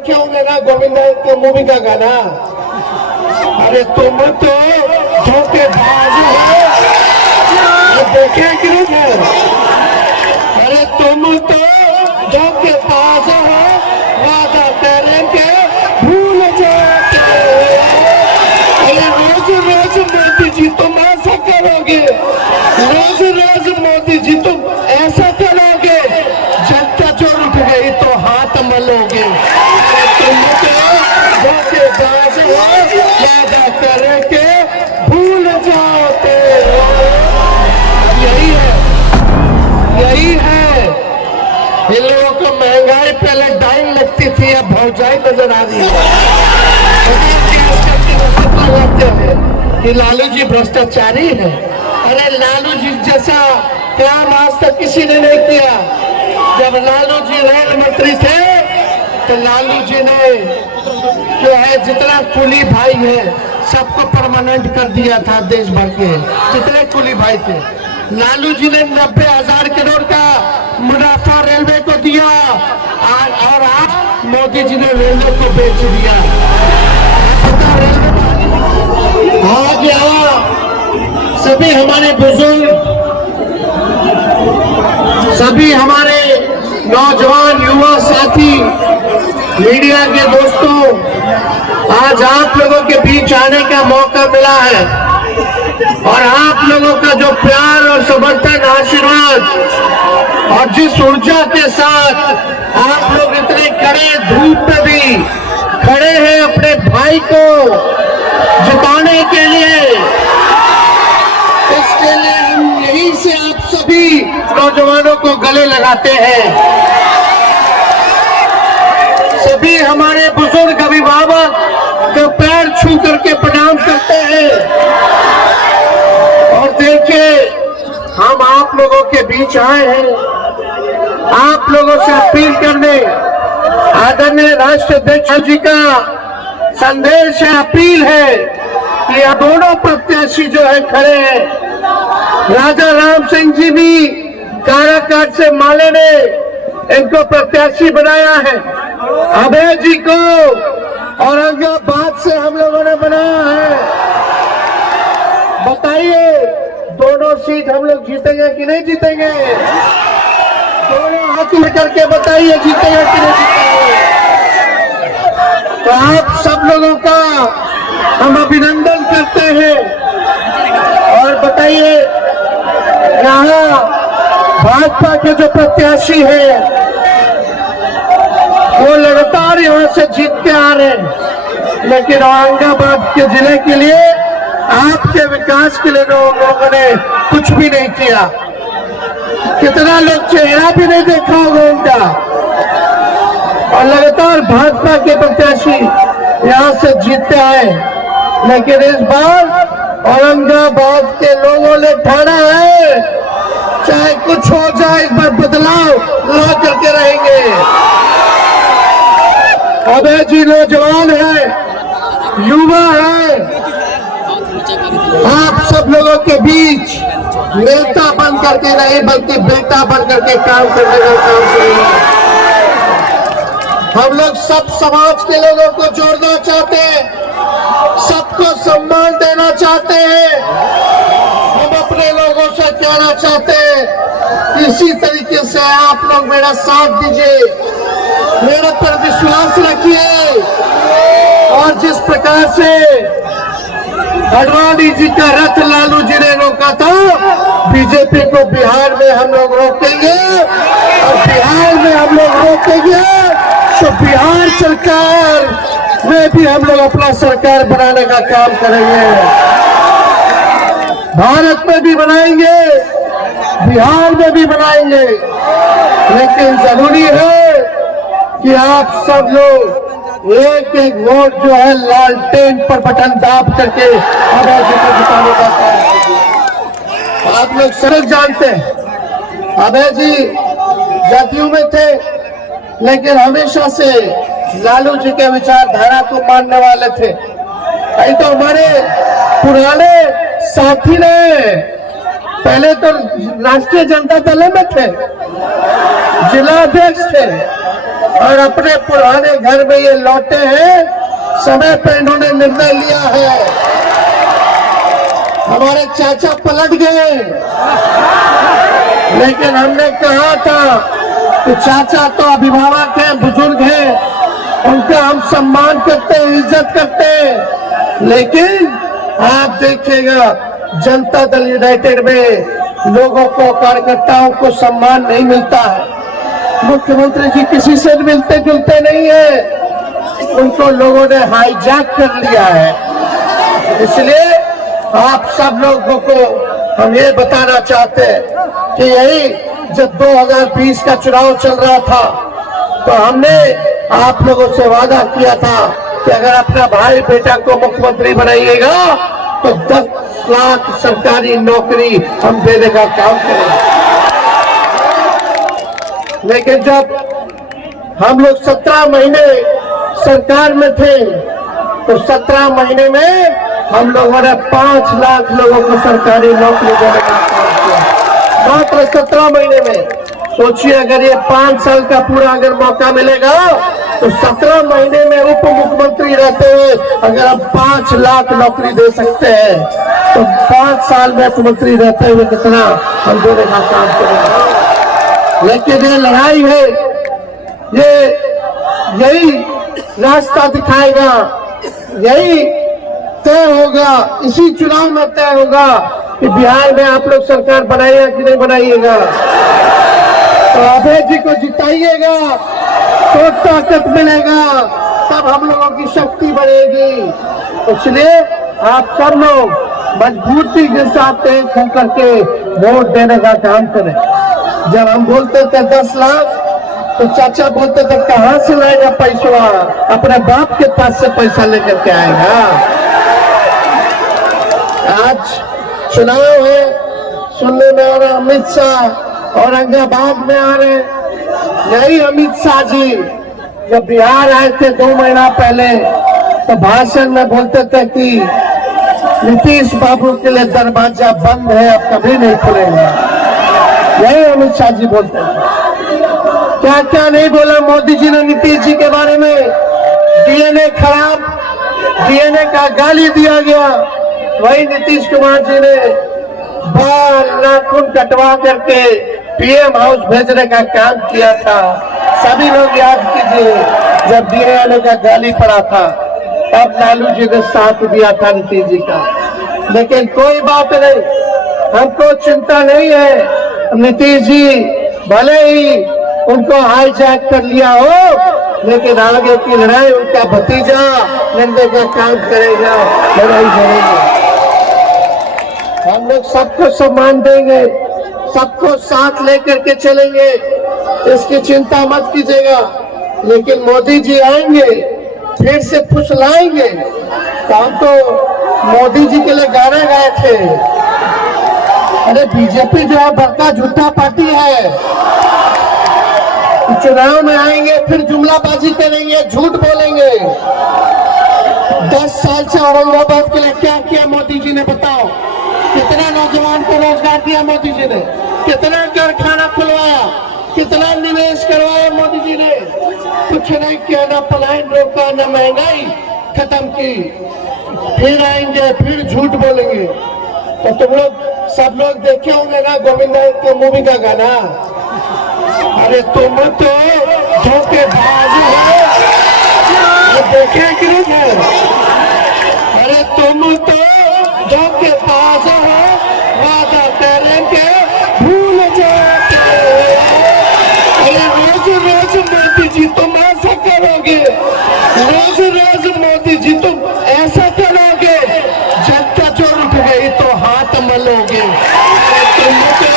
देखे होंगे ना गोविंदा के मूवी का गाना, अरे तुम तो धोखेबाज हो, देखे कि नहीं? अरे तुम तो धोखेबाज हो, वादा करेंगे भूल जाते। अरे रोज रोज मोदी जी तुम ऐसा करोगे, रोज रोज मोदी जी तुम ऐसा करोगे, जनता जो उठ गई तो हाथ मलोगे। तुम तो धोखेबाज हो, वादा करके भूल जाते हो। यही है, यही है। इन लोगों को महंगाई पहले डाइन लगती थी, अब भौजाई नजर आ रही है। लगाते हैं कि लालू जी भ्रष्टाचारी है। अरे लालू जी जैसा काम आज तक किसी ने नहीं किया। जब लालू जी रेल मंत्री थे तो लालू जी ने जो है जितना कुली भाई है सबको परमानेंट कर दिया था। देश भर के जितने कुली भाई थे, लालू जी ने 90,000 करोड़ का मुनाफा रेलवे को दिया, और आज मोदी जी ने रेलवे को बेच दिया। आज सभी हमारे बुजुर्ग, सभी हमारे नौजवान युवा साथी, मीडिया के दोस्तों, आज आप लोगों के बीच आने का मौका मिला है और आप लोगों का जो प्यार और समर्थन, आशीर्वाद और जिस ऊर्जा के साथ आप लोग इतने कड़े धूप में भी खड़े हैं अपने भाई को जिताने के लिए, इसके लिए हम यहीं से आप सभी नौजवानों को गले लगाते हैं। सभी हमारे बुजुर्ग अभिभावक के पैर छू करके प्रणाम करते हैं। और देखिए, हम आप लोगों के बीच आए हैं आप लोगों से अपील करने। आदरणीय राष्ट्राध्यक्ष जी का संदेश है, अपील है कि यह दोनों प्रत्याशी जो है खड़े हैं, राजा राम सिंह जी भी काराकाट से माले ने इनको प्रत्याशी बनाया है, अभय जी को औरंगाबाद से हम लोगों ने बनाया है। बताइए, दोनों सीट हम लोग जीतेंगे कि नहीं जीतेंगे? दोनों हाथ में करके बताइए, जीतेंगे कि नहीं जीतेंगे? तो आप सब लोगों का हम अभिनंदन करते हैं। और बताइए, यहाँ भाजपा के जो प्रत्याशी हैं वो लगातार यहाँ से जीत के आ रहे हैं, लेकिन औरंगाबाद के जिले के लिए, आपके विकास के लिए लोगों ने कुछ भी नहीं किया। कितना लोग चेहरा भी नहीं देखा होगा उनका। और लगातार भाजपा के प्रत्याशी यहाँ से जीतते आए, लेकिन इस बार औरंगाबाद के लोगों ने ठाना है, चाहे कुछ हो जाए, इस बार बदलाव ला करके रहेंगे। अभय जी नौजवान है, युवा है, आप सब लोगों के बीच नेता बन करके नहीं बल्कि बेटा बन करके काम करने का काम करेंगे। हम लोग सब समाज के लोगों को जोड़ना चाहते हैं, सबको सम्मान देना चाहते हैं। हम अपने लोगों से कहना चाहते हैं, इसी तरीके से आप लोग मेरा साथ दीजिए, मेरे पर विश्वास रखिए। और जिस प्रकार से आडवाणी जी का रथ लालू जी ने रोका था, बीजेपी को बिहार में हम लोग रोकेंगे, और बिहार में हम लोग रोकेंगे तो बिहार सरकार में भी हम लोग अपना सरकार बनाने का काम करेंगे। भारत में भी बनाएंगे, बिहार में भी बनाएंगे, लेकिन जरूरी है कि आप सब लोग एक एक वोट जो है लालटेन पर बटन दाब करके अभय जी को जिताने का काम कीजिए। आप लोग सब जानते हैं, अभय जी जदयू में थे, लेकिन हमेशा से लालू जी के विचारधारा को मानने वाले थे। कई तो हमारे पुराने साथी ने पहले तो राष्ट्रीय जनता दल में थे, जिला अध्यक्ष थे, और अपने पुराने घर में ये लौटे हैं। समय पर इन्होंने निर्णय लिया है। हमारे चाचा पलट गए, लेकिन हमने कहा था कि चाचा तो अभिभावक हैं, बुजुर्ग हैं, उनका हम सम्मान करते हैं, इज्जत करते हैं। लेकिन आप देखिएगा जनता दल यूनाइटेड में लोगों को, कार्यकर्ताओं को सम्मान नहीं मिलता है। मुख्यमंत्री जी किसी से मिलते जुलते नहीं है, उनको लोगों ने हाईजैक कर लिया है। इसलिए आप सब लोगों को हम ये बताना चाहते हैं कि यही जब 2020 का चुनाव चल रहा था तो हमने आप लोगों से वादा किया था कि अगर अपना भाई बेटा को मुख्यमंत्री बनाइएगा तो 10 लाख सरकारी नौकरी हम देने का काम करेंगे। लेकिन जब हम लोग 17 महीने सरकार में थे तो 17 महीने में हम लोगों ने 5 लाख लोगों को सरकारी नौकरी देने का काम किया, मात्र 17 महीने में। सोचिए अगर ये 5 साल का पूरा अगर मौका मिलेगा तो 17 महीने में उप मुख्यमंत्री रहते हुए अगर हम 5 लाख नौकरी दे सकते हैं तो 5 साल में मुख्यमंत्री रहते हुए कितना हम देने का काम करेंगे। लेकिन ये लड़ाई है, ये यही रास्ता दिखाएगा, यही तय होगा, इसी चुनाव में तय होगा कि बिहार में आप लोग सरकार बनाइएगा कि नहीं बनाइएगा। तो अभय जी को जिताइएगा तो ताकत मिलेगा, तब हम लोगों की शक्ति बढ़ेगी। इसलिए आप सब लोग मजबूती के साथ एक होकर के वोट देने का काम करें। जब हम बोलते थे 10 लाख तो चाचा बोलते थे कहां से लाएगा पैसा, अपने बाप के पास से पैसा लेकर के आएगा। आज चुनाव है, सुनने में आ रहा अमित शाह औरंगाबाद में आ रहे। यही अमित शाह जी जब बिहार आए थे 2 महीना पहले तो भाषण में बोलते थे कि नीतीश बाबू के लिए दरवाजा बंद है, अब कभी नहीं खुलेगा। यही अमित शाह जी बोलते हैं। क्या क्या नहीं बोला मोदी जी ने नीतीश जी के बारे में। डीएनए खराब, डीएनए का गाली दिया गया, वही नीतीश कुमार जी ने बाल नाखून कटवा करके पीएम हाउस भेजने का काम किया था। सभी लोग याद कीजिए जब डीएनए का गाली पड़ा था, तब लालू जी ने साथ दिया था नीतीश जी का। लेकिन कोई बात नहीं, हमको चिंता नहीं है। नीतीश जी भले ही उनको हाईजैक कर लिया हो, लेकिन आगे की लड़ाई उनका भतीजा लड़ने का काम करेगा, लड़ाई करेंगे। हम लोग सबको सम्मान देंगे, सबको साथ लेकर के चलेंगे, इसकी चिंता मत कीजिएगा। लेकिन मोदी जी आएंगे फिर से फुसलाएंगे। तो हम तो मोदी जी के लिए गाना गाए थे, अरे बीजेपी जो है बड़का झूठा पार्टी है, चुनाव में आएंगे फिर जुमलाबाजी करेंगे, झूठ बोलेंगे। 10 साल से औरंगाबाद के लिए क्या किया मोदी जी ने बताओ? कितना नौजवान को रोजगार दिया मोदी जी ने? कितना कारखाना खुलवाया? कितना निवेश करवाया मोदी जी ने? कुछ नहीं किया, ना पलायन रोका, ना महंगाई खत्म की। फिर आएंगे फिर झूठ बोलेंगे। तो तुम लोग सब लोग देखे होंगे ना गोविंदा के मूवी का गाना, अरे तुम तो धोखेबाज हो, देखे कि नहीं? अरे तुम तो धोखेबाज हो, वादा करेंगे भूल जाते। अरे रोज रोज मोदी जी तुम ऐसा करोगे, रोज रोज मोदी जी तुम ऐसा करोगे, जनता जो उठ गई तो हाथ मलोगे। तुम तो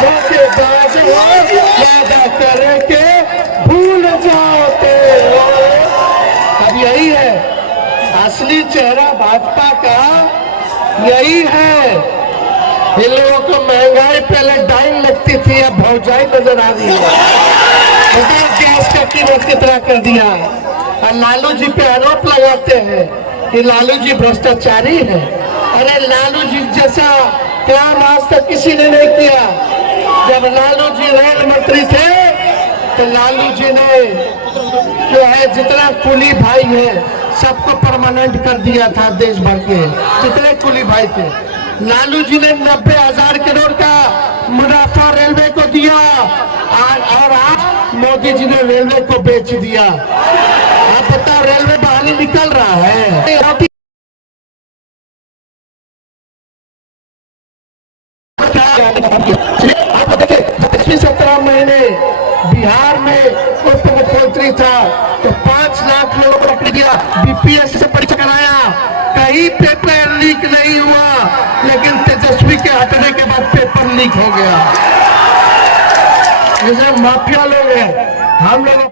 धोखेबाज हो, वादा करेंगे भूल जाते हो। अब यही है असली चेहरा भाजपा का, यही है। इन लोगों को महंगाई पहले डाइन लगती थी, अब भौजाई नजर आ रही है। गैस का कीमत कितना कर दिया। और लालू जी पे आरोप लगाते हैं कि लालू जी भ्रष्टाचारी है। अरे लालू जी जैसा काम आज तक किसी ने नहीं किया। जब लालू जी रेल मंत्री थे तो लालू जी ने जो है जितना कुली भाई है सबको परमानेंट कर दिया था। देश भर के जितने कुली भाई थे, लालू जी ने 90,000 करोड़ का मुनाफा रेलवे को दिया और आज मोदी जी ने रेलवे को बेच दिया। आप बताओ रेलवे बाहर निकल रहा है। 17 महीने बिहार में उप मुख्यमंत्री था तो 5 लाख लोगों को नौकरी दिया, बीपीएससी से परीक्षा कराया, कहीं पेपर लीक नहीं हुआ, लेकिन तेजस्वी के हटने के बाद पेपर लीक हो गया। ये माफिया लोग हैं। हम लोग